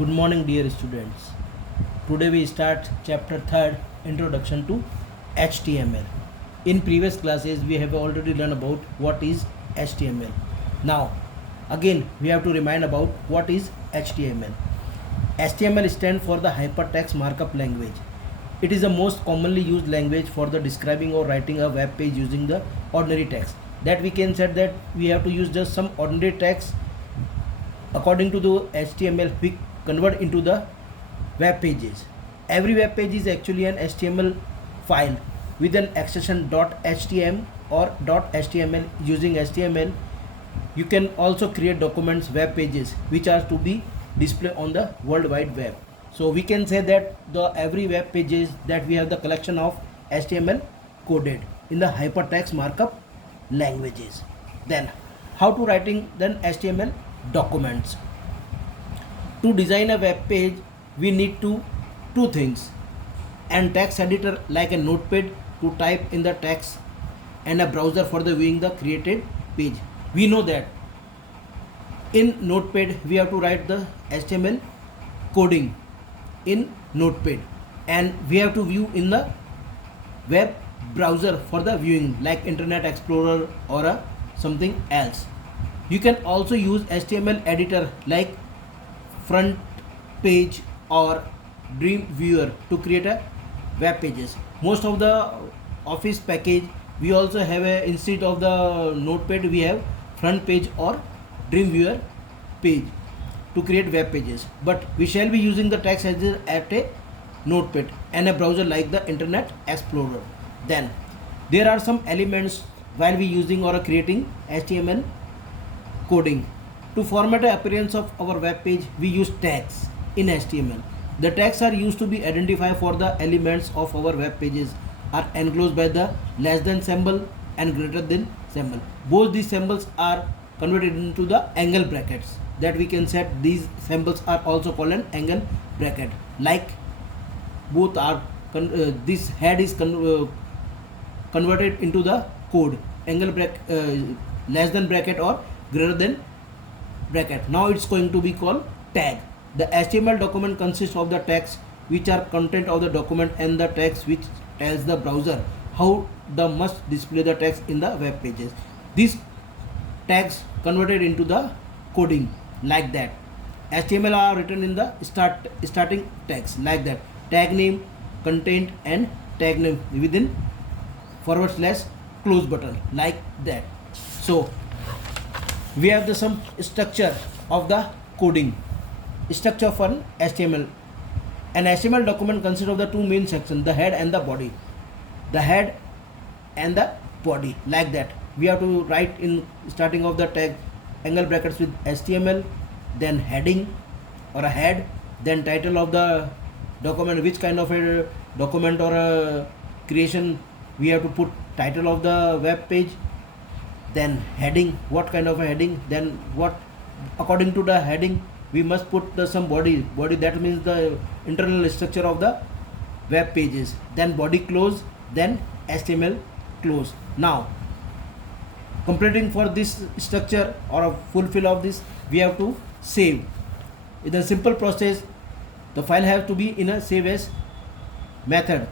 Good morning, dear students. Today we start chapter 3rd, Introduction to HTML. In previous classes we have already learned about what is HTML. Now again we have to remind about what is HTML. HTML stands for the Hypertext Markup Language. It is the most commonly used language for the describing or writing a web page using the ordinary text. That we can say that we have to use just some ordinary text. According to the HTML, we convert into the web pages. Every web page is actually an HTML file with an extension .htm or .html. Using HTML, you can also create documents, web pages, which are to be displayed on the World Wide Web. So we can say that the every web pages that we have the collection of HTML coded in the hypertext markup languages. Then how to writing then HTML documents. To design a web page, we need two things: and text editor like a notepad to type in the text, and a browser for the viewing the created page. We know that in notepad we have to write the HTML coding in notepad, and we have to view in the web browser for the viewing like Internet Explorer or something else. You can also use HTML editor like front page or Dreamweaver to create a web pages. Most of the office package we also have a, instead of the notepad we have front page or Dreamweaver page to create web pages, but we shall be using the text editor at a notepad and a browser like the Internet Explorer. Then there are some elements while we using or creating HTML coding. To format the appearance of our web page, we use tags in HTML. The tags are used to be identified for the elements of our web pages are enclosed by the less than symbol and greater than symbol. Both these symbols are converted into the angle brackets. That we can set these symbols are also called an angle bracket. Like both are this head is converted into the code angle bracket, less than bracket or greater than bracket. Now it's going to be called tag. The HTML document consists of the text which are content of the document and the text which tells the browser how the must display the text in the web pages. These tags converted into the coding like that. HTML are written in the starting text like that. Tag name, content and tag name within / close button like that. So we have the some structure of the coding. Structure for HTML. An HTML document consists of the two main sections, the head and the body. The head and the body like that. We have to write in starting of the tag angle brackets with HTML, then heading or a head, then title of the document, which kind of a document or a creation we have to put title of the web page, then heading, what kind of a heading, then what according to the heading we must put the some body, that means the internal structure of the web pages, then body close, then HTML close. Now completing for this structure or a fulfill of this, we have to save. In a simple process, the file has to be in a save as method.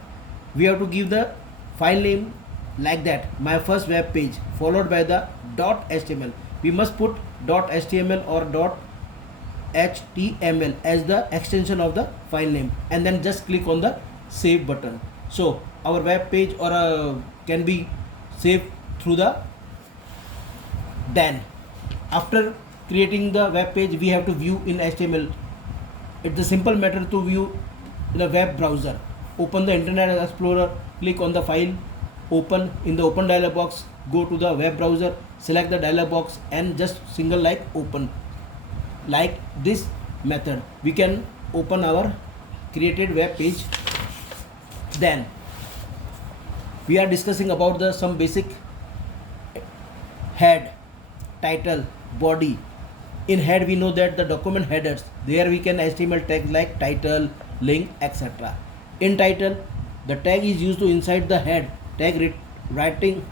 We have to give the file name like that, my first web page, followed by the .html. We must put .html or .html as the extension of the file name, and then just click on the save button. So our web page or can be saved through the. Then after creating the web page, we have to view in HTML. It's a simple matter to view in a web browser. Open the Internet Explorer, click on the file, open. In the open dialog box, go to the web browser, select the dialog box and just single like open. Like this method we can open our created web page. Then we are discussing about the some basic head, title, body. In head we know that the document headers, there we can HTML tags like title, link, etc. In title, the tag is used to inside the head tag writing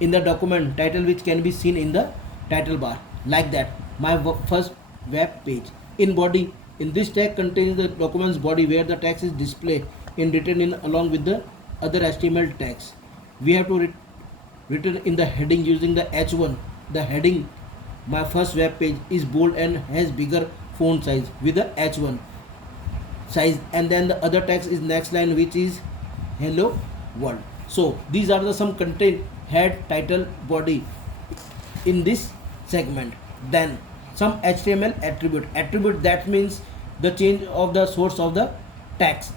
in the document title, which can be seen in the title bar like that, my first web page. In body, In this tag contains the document's body where the text is displayed in written in along with the other HTML tags. We have to written in the heading using the H1. The heading, my first web page, is bold and has bigger font size with the H1 size, and then the other text is next line, which is hello world. So these are the some content, head, title, body in this segment. Then some HTML attribute that means the change of the source of the text,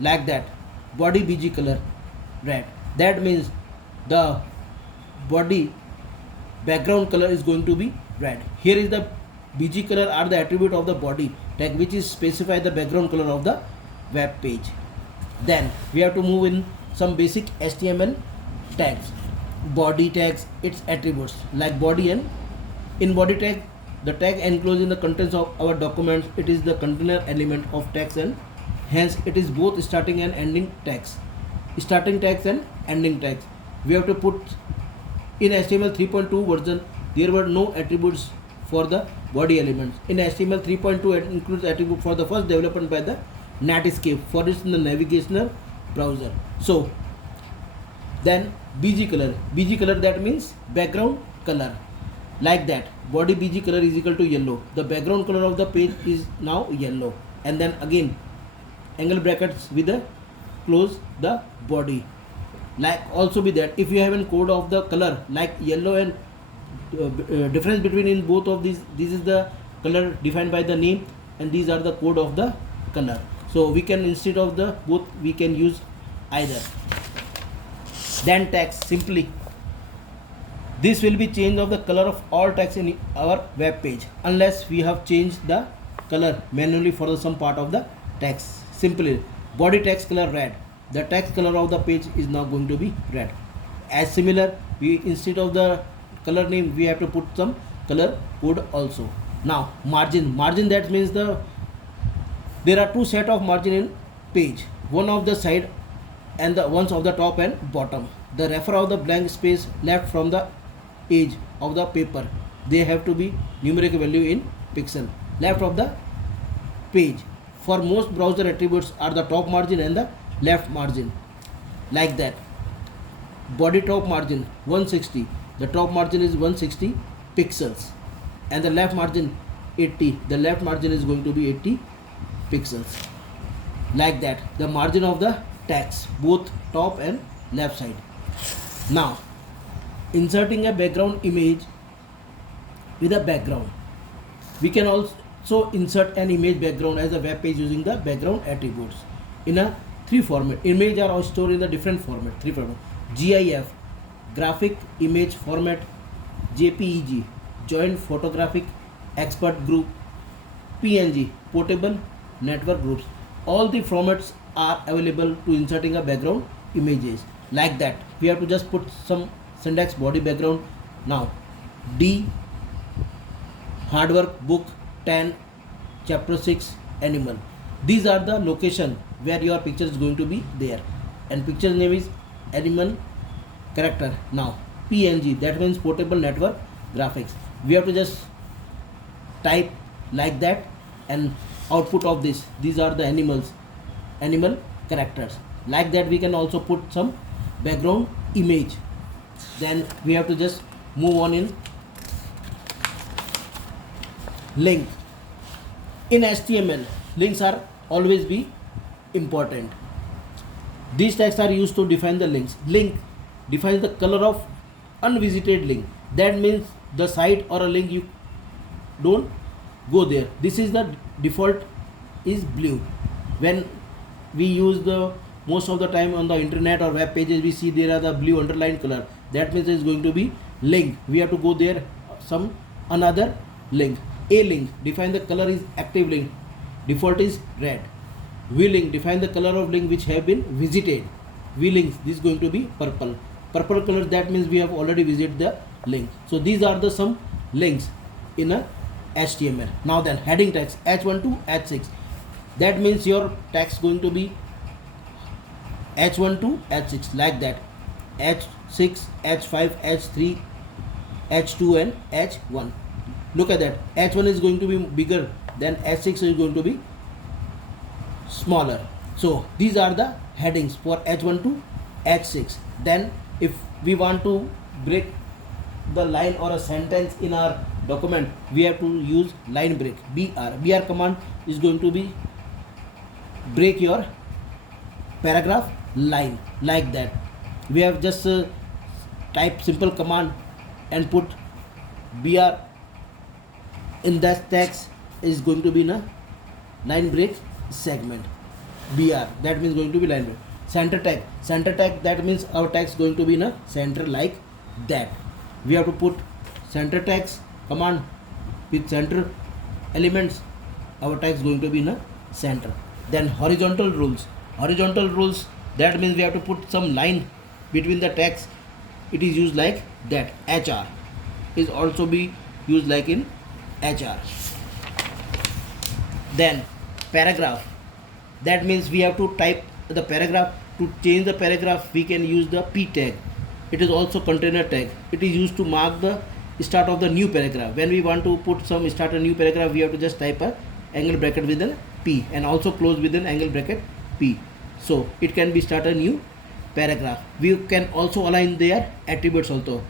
like that. Body BG color red, that means the body background color is going to be red. Here is the BG color are the attribute of the body tag, which is specify the background color of the web page. Then we have to move in some basic HTML tags. Body tags, its attributes like body, and in body tag, the tag enclosing the contents of our documents. It is the container element of text, and hence it is both starting and ending tags. Starting tags and ending tags. We have to put in HTML 3.2 version. There were no attributes for the body elements. In HTML 3.2, it includes attribute for the first development by the Netscape for its in the navigational browser. So then BG color that means background color, like that. Body BG color is equal to yellow. The background color of the page is now yellow, and then again angle brackets with the close the body. Like also be that if you have a code of the color like yellow and difference between in both of these, this is the color defined by the name, and these are the code of the color. So we can, instead of the both, we can use either. Then text, simply this will be change of the color of all text in our web page unless we have changed the color manually for the some part of the text. Simply body text color red, the text color of the page is now going to be red. As similar, we instead of the color name we have to put some color code also. Now margin that means there are two set of margin in page, one of the side and the ones of the top and bottom. The refer of the blank space left from the edge of the paper, they have to be numeric value in pixel left of the page. For most browser attributes are the top margin and the left margin, like that. Body top margin 160, the top margin is 160 pixels, and the left margin 80, the left margin is going to be 80 pixels, like that. The margin of the text, both top and left side. Now inserting a background image with a background, we can also insert an image background as a web page using the background attributes in a three format. Image are all stored in the different format, three format: GIF, graphic image format; JPEG, joint photographic expert group; PNG, portable network groups. All the formats are available to inserting a background images, like that. We have to just put some syntax body background. Now D, hard work, book 10, chapter 6, animal. These are the location where your picture is going to be there, and picture name is animal character. Now PNG, that means portable network graphics. We have to just type like that, and output of this, these are the animal characters, like that. We can also put some background image. Then we have to just move on in link. In HTML, links are always be important. These tags are used to define the links. Link defines the color of unvisited link, that means the site or a link you don't go there. This is the default is blue. When we use the most of the time on the internet or web pages, we see there are the blue underlined color, that means it's going to be link. We have to go there some another link. A link define the color is active link, default is red. V link define the color of link which have been visited. V links, this is going to be purple color, that means we have already visited the link. So these are the some links in a HTML. Now then heading text H1 to H6, that means your text going to be H1 to H6, like that. H6, H5, H3, H2 and H1. Look at that. H1 is going to be bigger than H6 is going to be smaller. So these are the headings for H1 to H6. Then if we want to break the line or a sentence in our document, we have to use line break. BR command is going to be break your paragraph line like that. We have just type simple command and put BR in that text is going to be in a line break segment. BR, that means going to be line break. Center tag, that means our text going to be in a center like that. We have to put center text command with center elements. Our text going to be in a center. Then horizontal rules, that means we have to put some line between the text. It is used like that. HR is also be used like in HR. Then paragraph, that means we have to type the paragraph. To change the paragraph we can use the P tag. It is also container tag. It is used to mark the start of the new paragraph. When we want to put some start a new paragraph, we have to just type a angle bracket with an P and also close with an angle bracket P. So it can be start a new paragraph. We can also align their attributes also,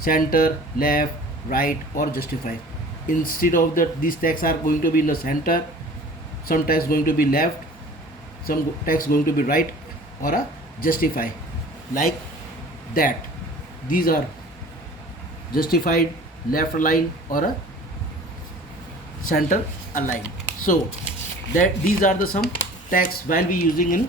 center, left, right or justify. Instead of that, these tags are going to be in the center, some tags going to be left, some tags going to be right or a justify like that. These are justified, left align or a center align. So that these are the some tags while we using in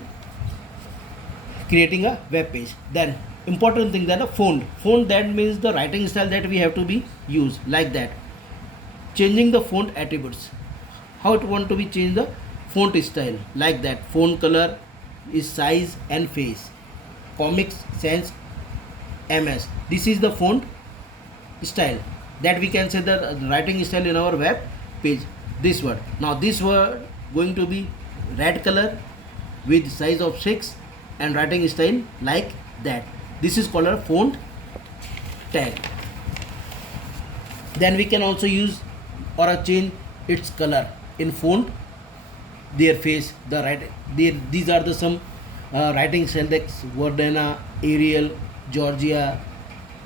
creating a web page. Then important thing, that a font, that means the writing style that we have to be used like that. Changing the font attributes, how it want to be change the font style like that. Font color is size and face. Comic Sans MS, this is the font style that we can say the writing style in our web page. This word, now this word going to be red color with size of 6 and writing style like that. This is called a font tag. Then we can also use or a change its color in font, their face, the right. These are the some writing style like Verdana, Arial, Georgia,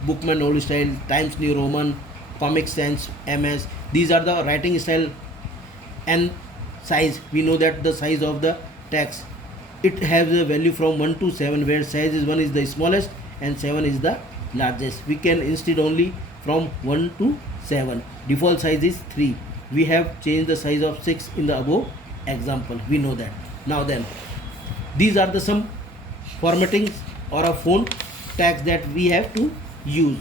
Bookman Old Style, Times New Roman, Comic Sans MS. These are the writing style. And size, we know that the size of the text, it has a value from 1 to 7, where size is 1 is the smallest and 7 is the largest. We can instead only from 1 to 7. Default size is 3. We have changed the size of 6 in the above example, we know that. Now then, these are the some formatting or a font tags that we have to use.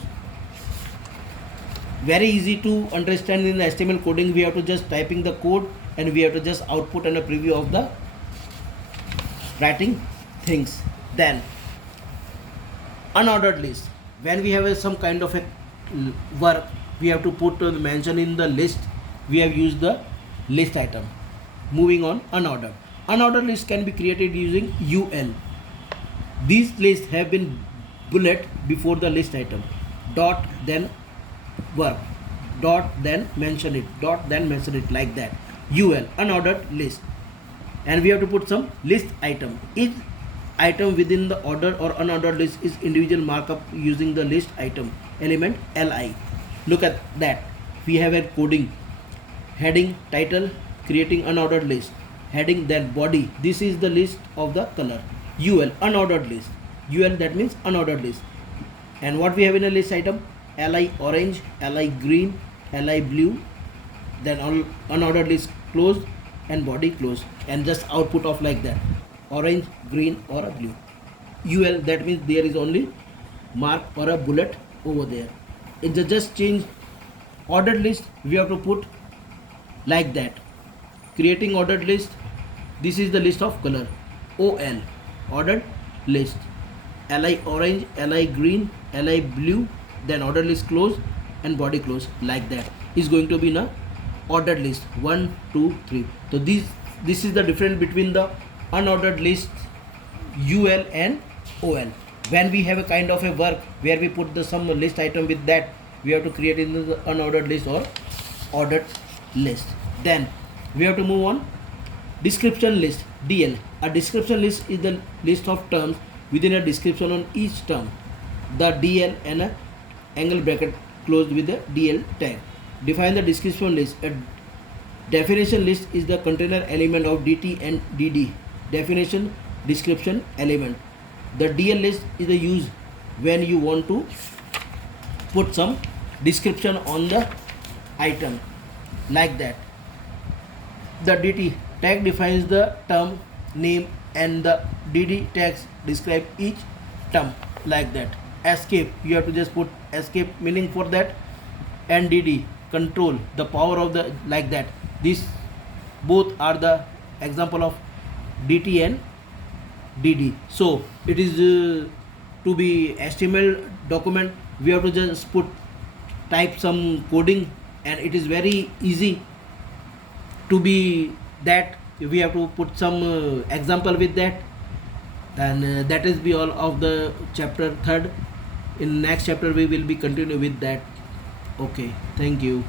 Very easy to understand in the HTML coding. We have to just typing the code and we have to just output and a preview of the writing things. Then unordered list, when we have some kind of a work, we have to put mention in the list. We have used the list item. Moving on, unordered list can be created using UL. These lists have been bullet before the list item, dot then work, dot then mention it, dot then mention it like that. UL, unordered list. And we have to put some list item. Each item within the order or unordered list is individual markup using the list item element li. Look at that. We have a coding, heading, title, creating unordered list, heading, then body. This is the list of the color. UL, unordered list. UL, that means unordered list. And what we have in a list item? Li orange, Li green, Li blue, then all unordered list closed and body closed, and just output of like that, orange, green or a blue. UL, that means there is only mark or a bullet over there. It just change ordered list. We have to put like that. Creating ordered list, this is the list of color. OL, ordered list. Li orange, Li green, Li blue, then ordered list close and body close like that is going to be in a ordered list 1, 2, 3. So this is the difference between the unordered list UL and OL. When we have a kind of a work where we put the some list item with that, we have to create in the unordered list or ordered list. Then we have to move on. Description list, DL. A description list is the list of terms within a description on each term. The DL and a angle bracket closed with the DL tag. Define the description list. A definition list is the container element of DT and DD. Definition, description element. The DL list is the use when you want to put some description on the item, like that. The DT tag defines the term name and the DD tags describe each term, like that. Escape, you have to just put escape meaning for that, and DD control, the power of the, like that. These both are the example of DT and DD. So it is to be HTML document, we have to just type some coding, and it is very easy to be that. We have to put some example with that, and that is be all of the chapter 3rd. In next chapter we will be continue with that. Okay, thank you.